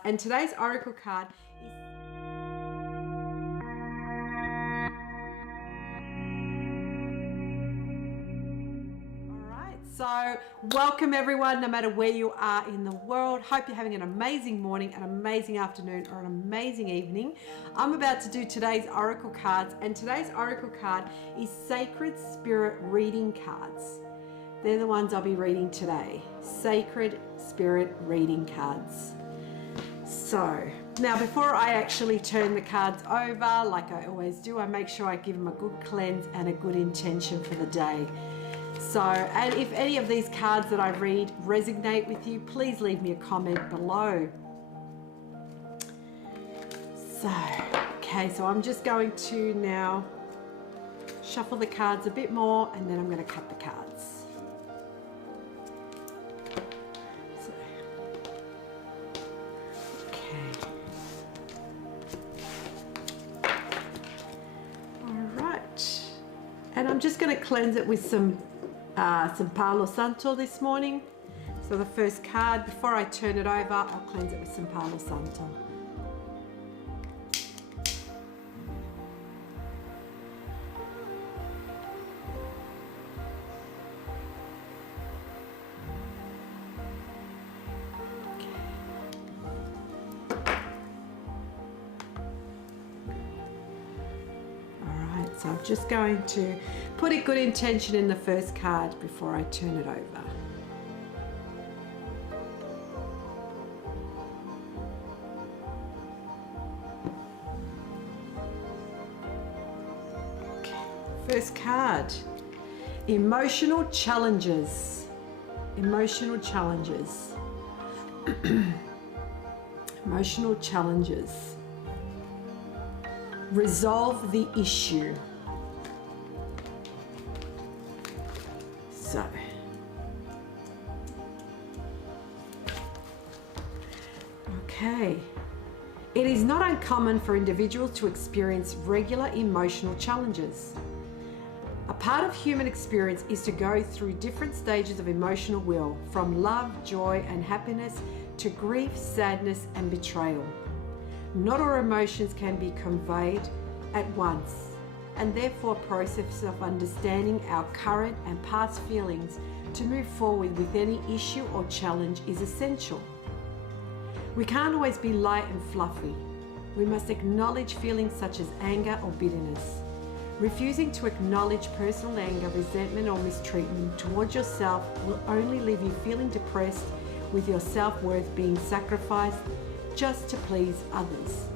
And today's oracle card is so welcome everyone, no matter where you are in the world. Hope you're having an amazing morning, an amazing afternoon, or an amazing evening. I'm about to do today's oracle cards, and today's oracle card is Sacred Spirit Reading Cards. They're the ones I'll be reading today. Sacred Spirit Reading Cards. So now, before I actually turn the cards over, like I always do, I make sure I give them a good cleanse and a good intention for the day. So, and if any of these cards that I read resonate with you, please leave me a comment below. So I'm just going to now shuffle the cards a bit more, and then I'm going to cut the cards. And I'm just going to cleanse it with some Palo Santo this morning. So the first card, before I turn it over, I'll cleanse it with some Palo Santo. So I'm just going to put a good intention in the first card before I turn it over. Okay. First card, emotional challenges. Emotional challenges. Emotional challenges. Resolve the issue. So, okay. It is not uncommon for individuals to experience regular emotional challenges. A part of human experience is to go through different stages of emotional will, from love, joy, and happiness to grief, sadness, and betrayal. Not all emotions can be conveyed at once, and therefore a process of understanding our current and past feelings to move forward with any issue or challenge is essential. We can't always be light and fluffy. We must acknowledge feelings such as anger or bitterness. Refusing to acknowledge personal anger, resentment, or mistreatment towards yourself will only leave you feeling depressed, with your self-worth being sacrificed just to please others.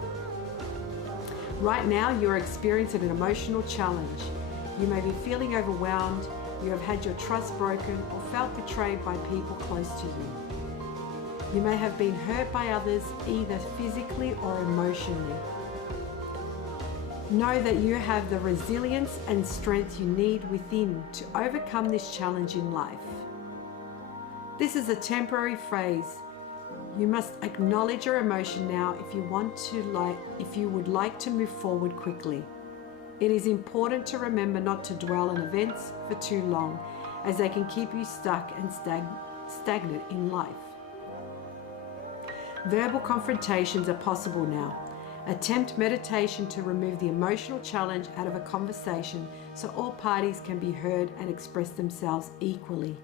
Right now, you're experiencing an emotional challenge. You may be feeling overwhelmed, you have had your trust broken, or felt betrayed by people close to you. You may have been hurt by others, either physically or emotionally. Know that you have the resilience and strength you need within to overcome this challenge in life. This is a temporary phase. You must acknowledge your emotion now if you would like to move forward quickly. It is important to remember not to dwell on events for too long, as they can keep you stuck and stagnant in life. Verbal confrontations are possible now. Attempt meditation to remove the emotional challenge out of a conversation so all parties can be heard and express themselves equally.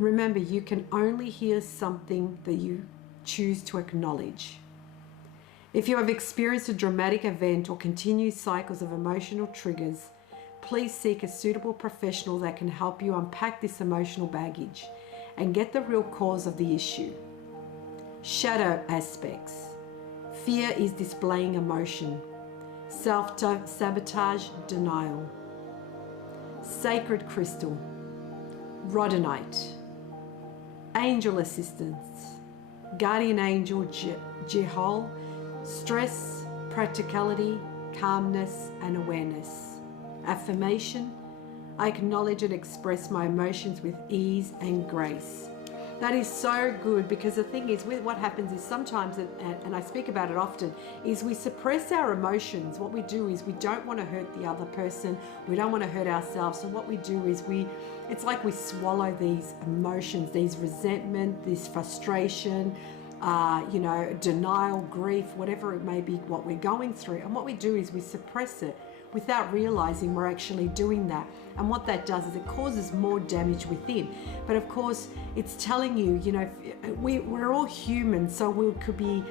Remember, you can only hear something that you choose to acknowledge. If you have experienced a dramatic event or continued cycles of emotional triggers, please seek a suitable professional that can help you unpack this emotional baggage and get the real cause of the issue. Shadow aspects. Fear is displaying emotion. Self-sabotage, denial. Sacred crystal. Rhodonite. Angel assistance. Guardian angel Jehol. Stress, practicality, calmness, and awareness. Affirmation. I acknowledge and express my emotions with ease and grace. That is so good, because the thing is, with what happens is sometimes, and I speak about it often, is we suppress our emotions. What we do is we don't want to hurt the other person. We don't want to hurt ourselves. So what we do is it's like we swallow these emotions, these resentment, this frustration, denial, grief, whatever it may be, what we're going through. And what we do is we suppress it without realizing we're actually doing that. And what that does is it causes more damage within. But of course, it's telling you, we're all human, so we could be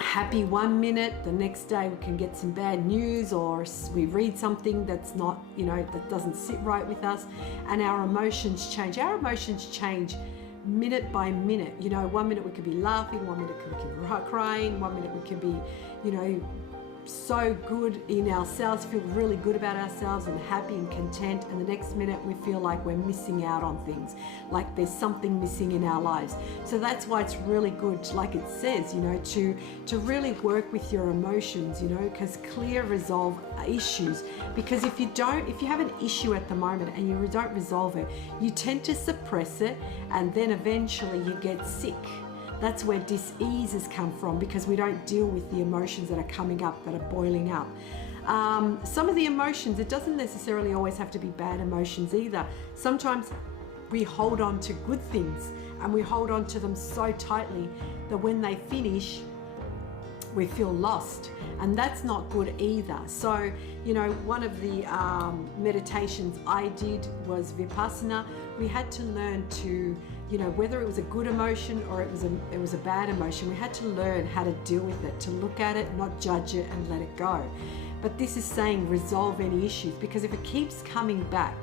happy one minute, the next day we can get some bad news, or we read something that's not, that doesn't sit right with us, and our emotions change. Our emotions change minute by minute. 1 minute we could be laughing, 1 minute we could be crying, 1 minute we could be, so good in ourselves, feel really good about ourselves and happy and content, and the next minute we feel like we're missing out on things, like there's something missing in our lives. So that's why it's really good, like it says, to really work with your emotions, because clear, resolve issues. Because if you have an issue at the moment and you don't resolve it, you tend to suppress it, and then eventually you get sick. That's where diseases come from, because we don't deal with the emotions that are coming up, that are boiling up. Some of the emotions, it doesn't necessarily always have to be bad emotions either. Sometimes we hold on to good things, and we hold on to them so tightly that when they finish, we feel lost, and that's not good either. So, one of the meditations I did was Vipassana. We had to learn to, whether it was a good emotion or it was a bad emotion, we had to learn how to deal with it, to look at it, not judge it, and let it go. But this is saying resolve any issues, because if it keeps coming back,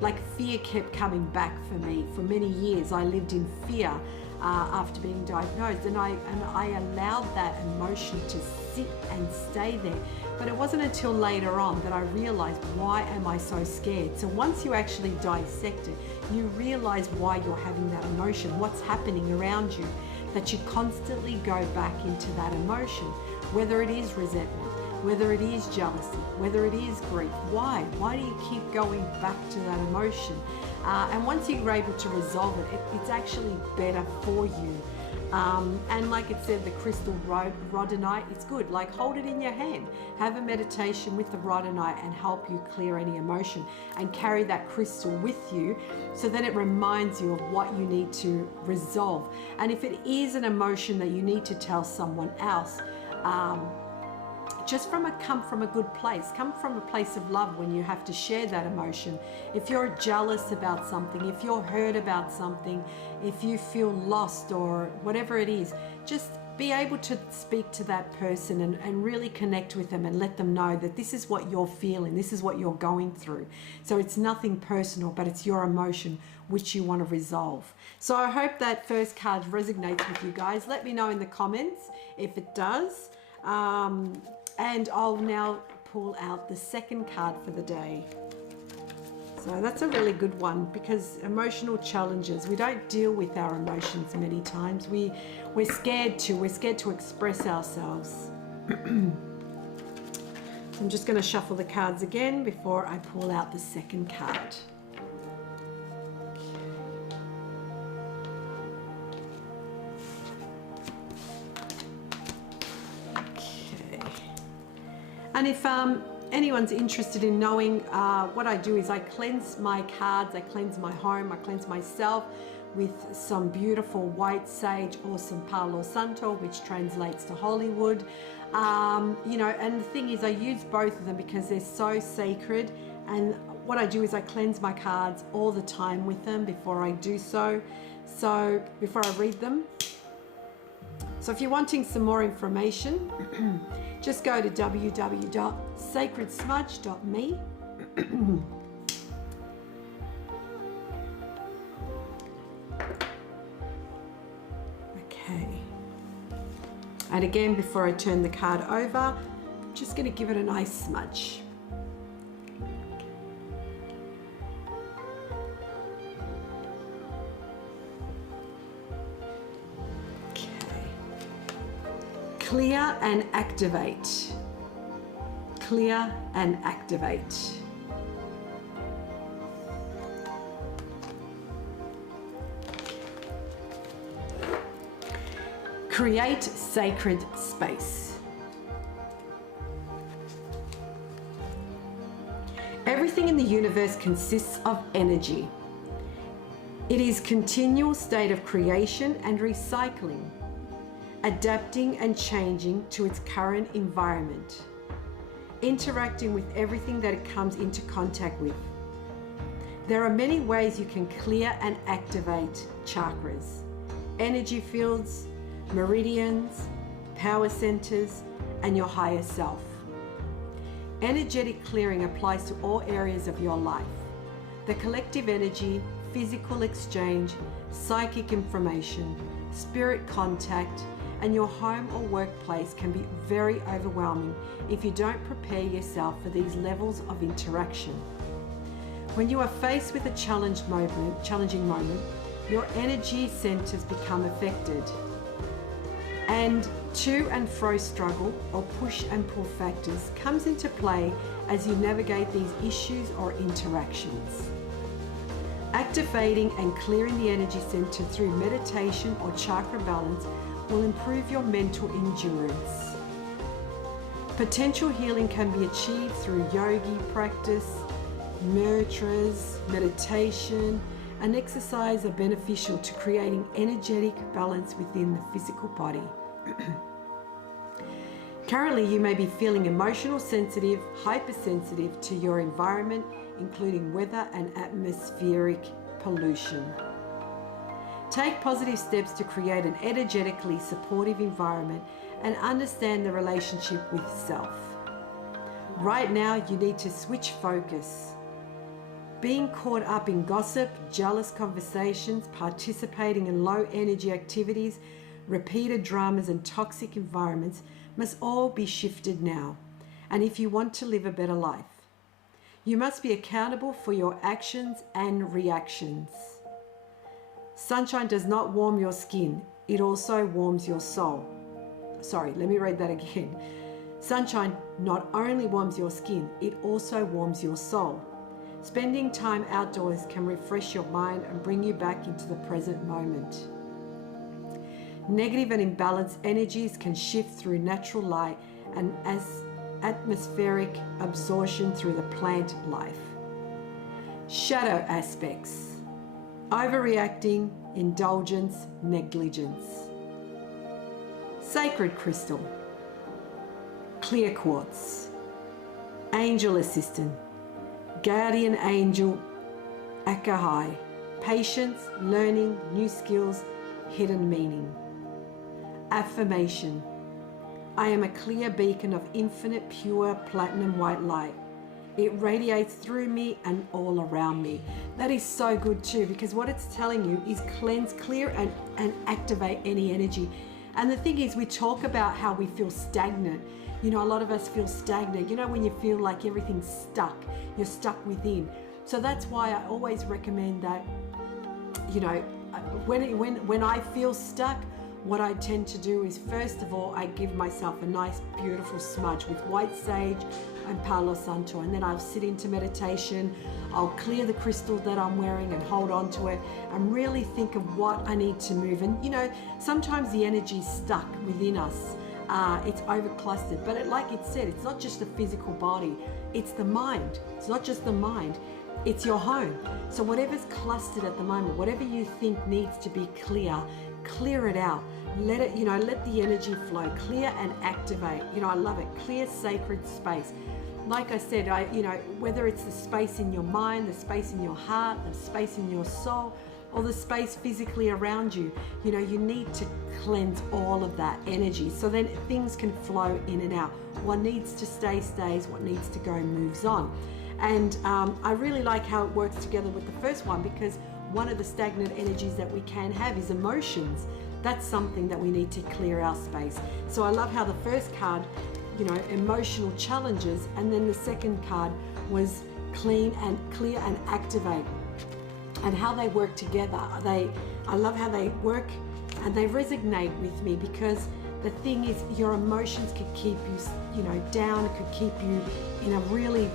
like fear kept coming back for me for many years. I lived in fear after being diagnosed, and I allowed that emotion to sit and stay there. But it wasn't until later on that I realized, why am I so scared? So once you actually dissect it, you realize why you're having that emotion, what's happening around you, that you constantly go back into that emotion, whether it is resentment, whether it is jealousy, whether it is grief. Why? Why do you keep going back to that emotion? And once you're able to resolve it, it's actually better for you. And like it said, the crystal rhodonite, it's good. Like, hold it in your hand. Have a meditation with the rhodonite and help you clear any emotion, and carry that crystal with you, so then it reminds you of what you need to resolve. And if it is an emotion that you need to tell someone else, just come from a good place. Come from a place of love when you have to share that emotion. If you're jealous about something, if you're hurt about something, if you feel lost or whatever it is, just be able to speak to that person and really connect with them and let them know that this is what you're feeling, this is what you're going through. So it's nothing personal, but it's your emotion which you want to resolve. So I hope that first card resonates with you guys. Let me know in the comments if it does. And I'll now pull out the second card for the day. So that's a really good one, because emotional challenges, we don't deal with our emotions many times. We're scared to express ourselves. So I'm just going to shuffle the cards again before I pull out the second card. And if anyone's interested in knowing what I do, is I cleanse my cards, I cleanse my home, I cleanse myself with some beautiful white sage or some Palo Santo, which translates to Hollywood. And the thing is, I use both of them because they're so sacred. And what I do is I cleanse my cards all the time with them before I do so. So before I read them. So if you're wanting some more information, just go to www.sacredsmudge.me. Okay. And again, before I turn the card over, I'm just going to give it a nice smudge. Clear and activate. Clear and activate. Create sacred space. Everything in the universe consists of energy. It is continual state of creation and recycling. adapting and changing to its current environment, interacting with everything that it comes into contact with. There are many ways you can clear and activate chakras, energy fields, meridians, power centers, and your higher self. Energetic clearing applies to all areas of your life. The collective energy, physical exchange, psychic information, spirit contact, and your home or workplace can be very overwhelming if you don't prepare yourself for these levels of interaction. When you are faced with a challenging moment, your energy centers become affected, and to and fro struggle or push and pull factors comes into play as you navigate these issues or interactions. Activating and clearing the energy center through meditation or chakra balance will improve your mental endurance. Potential healing can be achieved through yogi practice, mantras, meditation, and exercise are beneficial to creating energetic balance within the physical body. Currently, you may be feeling emotional sensitive, hypersensitive to your environment, including weather and atmospheric pollution. Take positive steps to create an energetically supportive environment and understand the relationship with self. Right now, you need to switch focus. Being caught up in gossip, jealous conversations, participating in low energy activities, repeated dramas and toxic environments must all be shifted now. And if you want to live a better life, you must be accountable for your actions and reactions. Sunshine does not warm your skin, it also warms your soul. Sorry, let me read that again. Sunshine not only warms your skin, it also warms your soul. Spending time outdoors can refresh your mind and bring you back into the present moment. Negative and imbalanced energies can shift through natural light and as atmospheric absorption through the plant life. Shadow aspects: overreacting, indulgence, negligence. Sacred crystal, clear quartz. Angel assistant, guardian angel, Akahai. Patience, learning, new skills, hidden meaning. Affirmation: I am a clear beacon of infinite, pure, platinum white light. It radiates through me and all around me. That is so good too, because what it's telling you is cleanse, clear, and activate any energy. And the thing is, we talk about how we feel stagnant. You know, a lot of us feel stagnant. You know, when you feel like everything's stuck, you're stuck within. So that's why I always recommend that, you know, when I feel stuck, what I tend to do is, first of all, I give myself a nice, beautiful smudge with white sage and Palo Santo, and then I'll sit into meditation. I'll clear the crystal that I'm wearing and hold on to it and really think of what I need to move. And, you know, sometimes the energy is stuck within us. It's overclustered, but like it said, it's not just the physical body, it's the mind. It's not just the mind, it's your home. So whatever's clustered at the moment, whatever you think needs to be clear it out. Let it, you know, let the energy flow, clear and activate. You know, I love it. Clear sacred space. Like I said, you know, whether it's the space in your mind, the space in your heart, the space in your soul, or the space physically around you, you know, you need to cleanse all of that energy so then things can flow in and out. What needs to stay stays, what needs to go moves on. And I really like how it works together with the first one, because one of the stagnant energies that we can have is emotions. That's something that we need to clear our space. So I love how the first card, you know, emotional challenges, and then the second card was clean and clear and activate, and how they work together. I love how they work and they resonate with me, because the thing is, your emotions could keep you, you know, down. It could keep you in a really,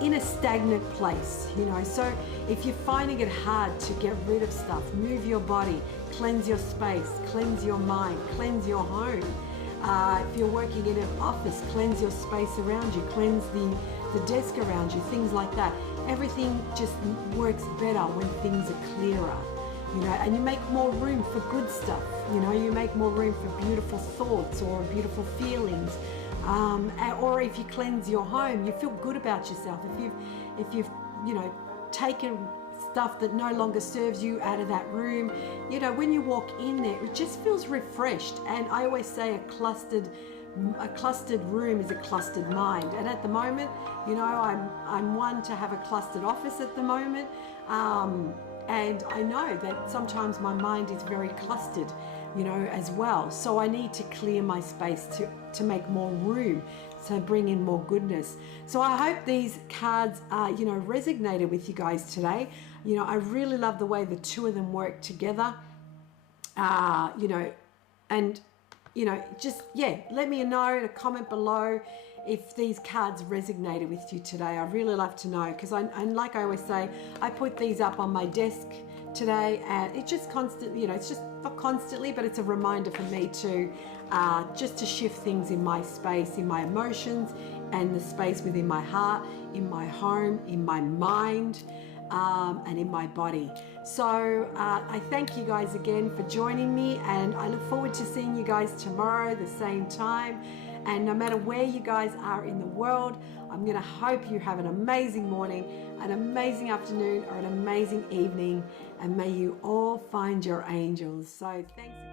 in a stagnant place, you know. So if you're finding it hard to get rid of stuff, move your body, cleanse your space, cleanse your mind, cleanse your home. If you're working in an office, cleanse your space around you, cleanse the desk around you, things like that. Everything just works better when things are clearer. you know, and you make more room for good stuff. You know, you make more room for beautiful thoughts or beautiful feelings. Or if you cleanse your home, you feel good about yourself. If you've you know, taken stuff that no longer serves you out of that room, you know, when you walk in there, it just feels refreshed. And I always say a clustered room is a clustered mind. And at the moment, you know, I'm one to have a clustered office at the moment. And I know that sometimes my mind is very clustered, you know, as well. So I need to clear my space to make more room, to bring in more goodness. So I hope these cards, you know, resonated with you guys today. You know, I really love the way the two of them work together, you know, and, you know, just, yeah, let me know in a comment below if these cards resonated with you today. I'd really love to know, because and like I always say, I put these up on my desk today, and it just constantly, you know, it's just not constantly, but it's a reminder for me to just to shift things in my space, in my emotions, and the space within my heart, in my home, in my mind, and in my body. So I thank you guys again for joining me, and I look forward to seeing you guys tomorrow the same time. And no matter where you guys are in the world, I'm going to hope you have an amazing morning, an amazing afternoon, or an amazing evening, and may you all find your angels. So thanks.